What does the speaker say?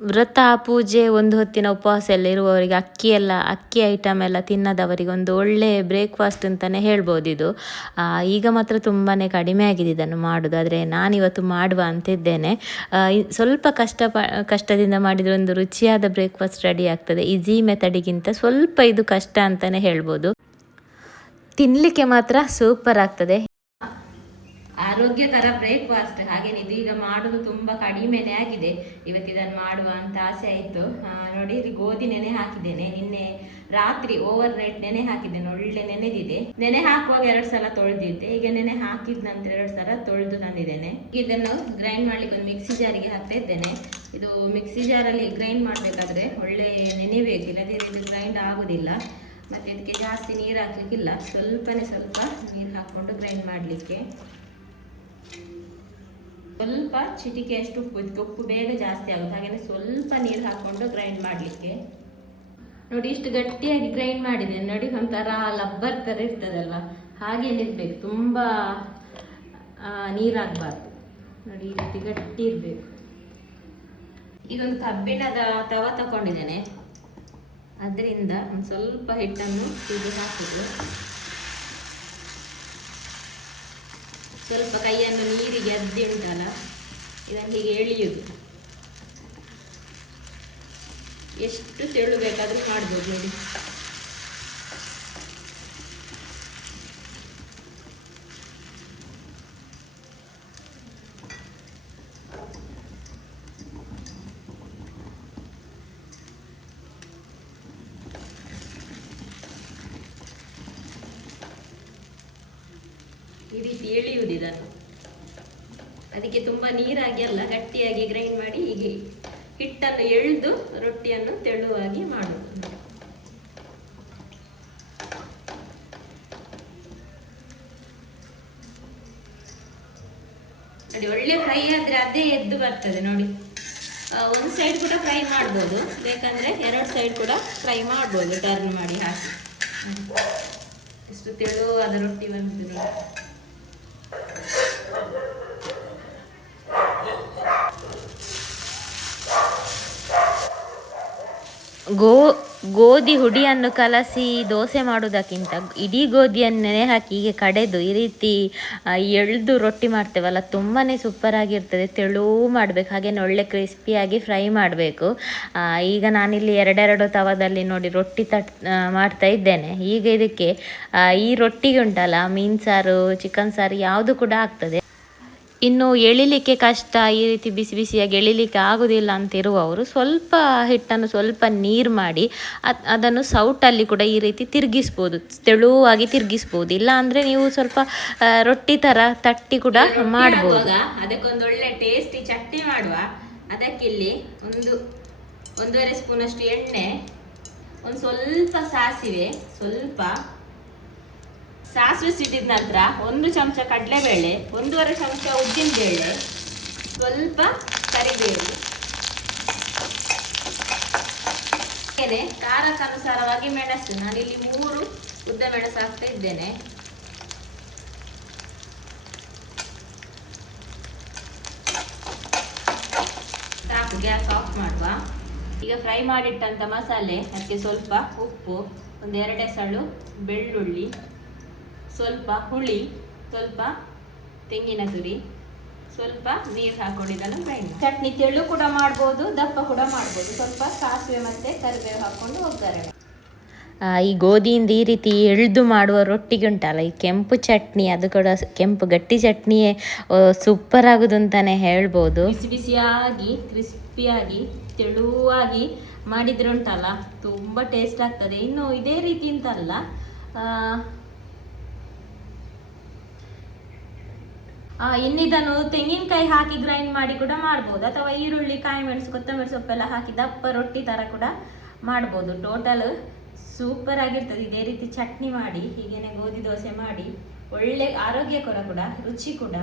ವ್ರತ, ಪೂಜೆ, ಒಂದು ಹೊತ್ತಿನ ಉಪವಾಸ ಎಲ್ಲ ಇರುವವರಿಗೆ ಅಕ್ಕಿ ಎಲ್ಲ, ಅಕ್ಕಿ ಐಟಮ್ ಎಲ್ಲ ತಿನ್ನದವರಿಗೆ ಒಂದು ಒಳ್ಳೆ ಬ್ರೇಕ್ಫಾಸ್ಟ್ ಅಂತಲೇ ಹೇಳ್ಬೋದು ಇದು. ಈಗ ಮಾತ್ರ ತುಂಬಾ ಕಡಿಮೆ ಆಗಿದೆ ಇದನ್ನು ಮಾಡೋದು. ಆದರೆ ನಾನಿವತ್ತು ಮಾಡುವ ಅಂತಿದ್ದೇನೆ. ಸ್ವಲ್ಪ ಕಷ್ಟ ಕಷ್ಟದಿಂದ ಮಾಡಿದರೆ ಒಂದು ರುಚಿಯಾದ ಬ್ರೇಕ್ಫಾಸ್ಟ್ ರೆಡಿ ಆಗ್ತದೆ. ಈಸಿ ಮೆಥಡಿಗಿಂತ ಸ್ವಲ್ಪ ಇದು ಕಷ್ಟ ಅಂತಲೇ ಹೇಳ್ಬೋದು. ತಿನ್ನಲಿಕ್ಕೆ ಮಾತ್ರ ಸೂಪರ್ ಆಗ್ತದೆ. ಆರೋಗ್ಯಕರ ಬ್ರೇಕ್ಫಾಸ್ಟ್ ಇದು ಈಗ ಮಾಡುದು ತುಂಬಾ ಕಡಿಮೆನೆ ಆಗಿದೆ ಇವತ್ತು ಇದನ್ನು ಮಾಡುವ ಅಂತ ಆಸೆ ಆಯ್ತು. ನೋಡಿ ಇಲ್ಲಿ ಗೋಧಿ ನೆನೆ ಹಾಕಿದ್ದೇನೆ. ನಿನ್ನೆ ರಾತ್ರಿ ಓವರ್ ನೈಟ್ ನೆನೆ ಹಾಕಿದ್ದೇನೆ. ಒಳ್ಳೆ ನೆನೆದಿದೆ. ನೆನೆ ಹಾಕುವಾಗ ಎರಡು ಸಲ ತೊಳೆದಿದ್ದೆ. ಈಗ ನೆನೆ ಹಾಕಿದ ನಂತರ ಎರಡು ಸಲ ತೊಳೆದು ತಂದಿದ್ದೇನೆ. ಇದನ್ನು ಗ್ರೈಂಡ್ ಮಾಡ್ಲಿಕ್ಕೆ ಒಂದು ಮಿಕ್ಸಿ ಜಾರಿಗೆ ಹಾಕ್ತಾ ಇದ್ದೇನೆ. ಇದು ಮಿಕ್ಸಿ ಜಾರಲ್ಲಿ ಗ್ರೈಂಡ್ ಮಾಡಬೇಕಾದ್ರೆ ಒಳ್ಳೆ ನೆನೆಬೇಕು ಇಲ್ಲದೇ ಇದು ಗ್ರೈಂಡ್ ಆಗೋದಿಲ್ಲ. ಮತ್ತೆ ಇದಕ್ಕೆ ಜಾಸ್ತಿ ನೀರು ಹಾಕ್ಲಿಕ್ಕಿಲ್ಲ. ಸ್ವಲ್ಪನೇ ಸ್ವಲ್ಪ ನೀರು ಹಾಕ್ಕೊಂಡು ಗ್ರೈಂಡ್ ಮಾಡಲಿಕ್ಕೆ. ಸ್ವಲ್ಪ ಚಿಟಿಕೆಯಷ್ಟು ಉಪ್ಪು ಬೇಗ ಜಾಸ್ತಿ ಆಗುತ್ತೆ. ಹಾಗೆ ಸ್ವಲ್ಪ ನೀರು ಹಾಕ್ಕೊಂಡು ಗ್ರೈಂಡ್ ಮಾಡಲಿಕ್ಕೆ. ನೋಡಿ, ಇಷ್ಟು ಗಟ್ಟಿಯಾಗಿ ಗ್ರೈಂಡ್ ಮಾಡಿದೆ ನೋಡಿ ಒಂಥರ ಲಬ್ಬರ್ ಥರ ಇರ್ತದಲ್ವ? ಹಾಗೆ ಇರಬೇಕು. ತುಂಬ ನೀರಾಗಬಾರ್ದು. ನೋಡಿ ಈ ರೀತಿ ಗಟ್ಟಿ ಇರಬೇಕು. ಈಗ ಒಂದು ಕಬ್ಬಿಣದ ತವ ತಗೊಂಡಿದ್ದೇನೆ. ಅದರಿಂದ ಒಂದು ಸ್ವಲ್ಪ ಹಿಟ್ಟನ್ನು ಇದು ಹಾಕುದು ಸ್ವಲ್ಪ ಕೈಯನ್ನು ನೀರಿಗೆ ಅದ್ದಿ ಉಂಟಲ್ಲ? ಇದನ್ನು ಹೀಗೆ ಎಳೆಯುವುದು ಎಷ್ಟು ತೆಳು ಬೇಕಾದರೂ ಮಾಡ್ಬೋದು ನೋಡಿ. ಈ ರೀತಿ ಎಳೆಯುವುದು ಇದನ್ನು. ಅದಕ್ಕೆ ತುಂಬಾ ನೀರಾಗಿ ಅಲ್ಲ, ಗಟ್ಟಿಯಾಗಿ ಗ್ರೈಂಡ್ ಮಾಡಿ ಹೀಗೆ ಹಿಟ್ಟನ್ನು ಎಳೆದು ರೊಟ್ಟಿಯನ್ನು ತೆಳುವಾಗಿ ಮಾಡುವುದು. ನೋಡಿ, ಒಳ್ಳೆ ಫ್ರೈ ಆದ್ರೆ ಅದೇ ಎದ್ದು ಬರ್ತದೆ ನೋಡಿ. ಒಂದು ಸೈಡ್ ಕೂಡ ಫ್ರೈ ಮಾಡ್ಬೋದು. ಬೇಕಂದರೆ ಎರಡು ಸೈಡ್ ಕೂಡ ಫ್ರೈ ಮಾಡ್ಬೋದು ಟರ್ನ್ ಮಾಡಿ ಹಾಕಿ. ಎಷ್ಟು ತೆಳುವಾದ ರೊಟ್ಟಿ ಬಂದಿದೆ ಗೋ, ಗೋಧಿ ಹುಡಿಯನ್ನು ಕಲಸಿ ದೋಸೆ ಮಾಡೋದಕ್ಕಿಂತ ಇಡೀ ಗೋಧಿಯನ್ನು ನೆನೆ ಹಾಕಿ ಹೀಗೆ ಕಡೆದು ಈ ರೀತಿ ಎಳೆದು ಎಳ್ದು ರೊಟ್ಟಿ ಮಾಡ್ತೇವಲ್ಲ ತುಂಬಾ ಸೂಪರಾಗಿರ್ತದೆ ತೆಳು ಮಾಡಬೇಕು, ಹಾಗೇನೆ ಒಳ್ಳೆ ಕ್ರಿಸ್ಪಿಯಾಗಿ ಫ್ರೈ ಮಾಡಬೇಕು. ಈಗ ನಾನಿಲ್ಲಿ ಎರಡೆರಡು ತವದಲ್ಲಿ ನೋಡಿ ರೊಟ್ಟಿ ತಟ್ ಮಾಡ್ತಾ ಇದ್ದೇನೆ. ಈಗ ಇದಕ್ಕೆ ಈ ರೊಟ್ಟಿಗೆ ಉಂಟಲ್ಲ, ಮೀನು ಸಾರು ಚಿಕನ್ ಸಾರು ಯಾವುದು ಕೂಡ ಆಗ್ತದೆ. ಇನ್ನು ಎಳಿಲಿಕ್ಕೆ ಕಷ್ಟ ಈ ರೀತಿ ಬಿಸಿ ಬಿಸಿಯಾಗಿ ಎಳಿಲಿಕ್ಕೆ ಆಗೋದಿಲ್ಲ ಅಂತಿರುವವರು ಸ್ವಲ್ಪ ಹಿಟ್ಟನ್ನು ಸ್ವಲ್ಪ ನೀರು ಮಾಡಿ ಅದ್- ಅದನ್ನು ಸೌಟಲ್ಲಿ ಕೂಡ ಈ ರೀತಿ ತಿರುಗಿಸ್ಬೋದು ತೆಳುವಾಗಿ ತಿರುಗಿಸ್ಬೋದು. ಇಲ್ಲ ಅಂದರೆ ನೀವು ಸ್ವಲ್ಪ ರೊಟ್ಟಿ ಥರ ತಟ್ಟಿ ಕೂಡ ಮಾಡ್ಬೋದು. ಅದಕ್ಕೊಂದು ಒಳ್ಳೆ ಟೇಸ್ಟಿ ಚಟ್ನಿ ಮಾಡುವ. ಅದಕ್ಕಿಲ್ಲಿ ಒಂದು ಒಂದೂವರೆ ಸ್ಪೂನಷ್ಟು ಎಣ್ಣೆ ಒಂದು ಸ್ವಲ್ಪ ಸಾಸಿವೆ ಸ್ವಲ್ಪ ಸಾಸಿವೆ ಸಿಟ್ಟಿದ ನಂತರ ಒಂದು ಚಮಚ ಕಡಲೆಬೇಳೆ, ಒಂದೂವರೆ ಚಮಚ ಉದ್ದಿನ ಬೇಳೆ, ಸ್ವಲ್ಪ ಕರಿಬೇವು. ಹಾಗೆಯೇ ಖಾರಕ್ಕನುಸಾರವಾಗಿ ಮೆಣಸು. ನಾನಿಲ್ಲಿ ಮೂರು ಉದ್ದ ಮೆಣಸು ಹಾಕ್ತಾ ಇದ್ದೇನೆ. ಗ್ಯಾಸ್ ಆಫ್ ಮಾಡುವ. ಈಗ ಫ್ರೈ ಮಾಡಿಟ್ಟಂತ ಮಸಾಲೆ, ಅದಕ್ಕೆ ಸ್ವಲ್ಪ ಉಪ್ಪು ಒಂದು ಸಳು, ಬೆಳ್ಳುಳ್ಳಿ ಸ್ವಲ್ಪ ಹುಳಿ ಸ್ವಲ್ಪ ತೆಂಗಿನ ತುರಿ ಸ್ವಲ್ಪ ನೀರು ಹಾಕೊಂಡು ಇದನ್ನು ಚಟ್ನಿ ತೆಳ್ಳು ಕೂಡ ಮಾಡ್ಬೋದು ದಪ್ಪ ಕೂಡ ಮಾಡ್ಬೋದು. ಸ್ವಲ್ಪ ಸಾಸಿವೆ ಮತ್ತೆ ಕರಿಬೇವು ಹಾಕೊಂಡು ಹೋಗ್ತಾರೆ ಈ ಗೋಧಿಯಿಂದ ಈ ರೀತಿ ಎಳ್ದು ಮಾಡುವ ರೊಟ್ಟಿಗೆ ಉಂಟಲ್ಲ ಈ ಕೆಂಪು ಚಟ್ನಿ ಅದು ಕೂಡ ಕೆಂಪು ಗಟ್ಟಿ ಚಟ್ನಿಯೇ ಸೂಪರ್ ಆಗುದು ಅಂತಾನೆ ಹೇಳ್ಬೋದು. ಬಿಸಿ ಬಿಸಿಯಾಗಿ ಕ್ರಿಸ್ಪಿಯಾಗಿ ತೆಳುವಾಗಿ ಮಾಡಿದ್ರೆ ಉಂಟಲ್ಲ ತುಂಬ ಟೇಸ್ಟ್ ಆಗ್ತದೆ. ಇನ್ನು ಇದೇ ರೀತಿ ಅಂತಲ್ಲ ಇನ್ನಿದನ್ನು ತೆಂಗಿನಕಾಯಿ ಹಾಕಿ ಗ್ರೈಂಡ್ ಮಾಡಿ ಕೂಡ ಮಾಡ್ಬೋದು. ಅಥವಾ ಈರುಳ್ಳಿ, ಕಾಯಿ ಮೆಣಸು, ಕೊತ್ತಂಬರಿ ಸೊಪ್ಪೆಲ್ಲ ಹಾಕಿ ದಪ್ಪ ರೊಟ್ಟಿ ಥರ ಕೂಡ ಮಾಡ್ಬೋದು. ಟೋಟಲ್ ಸೂಪರ್ ಆಗಿರ್ತದೆ. ಇದೇ ರೀತಿ ಚಟ್ನಿ ಮಾಡಿ, ಹೀಗೇನೆ ಗೋಧಿ ದೋಸೆ ಮಾಡಿ, ಒಳ್ಳೆ ಆರೋಗ್ಯಕರ ಕೂಡ, ರುಚಿ ಕೂಡ.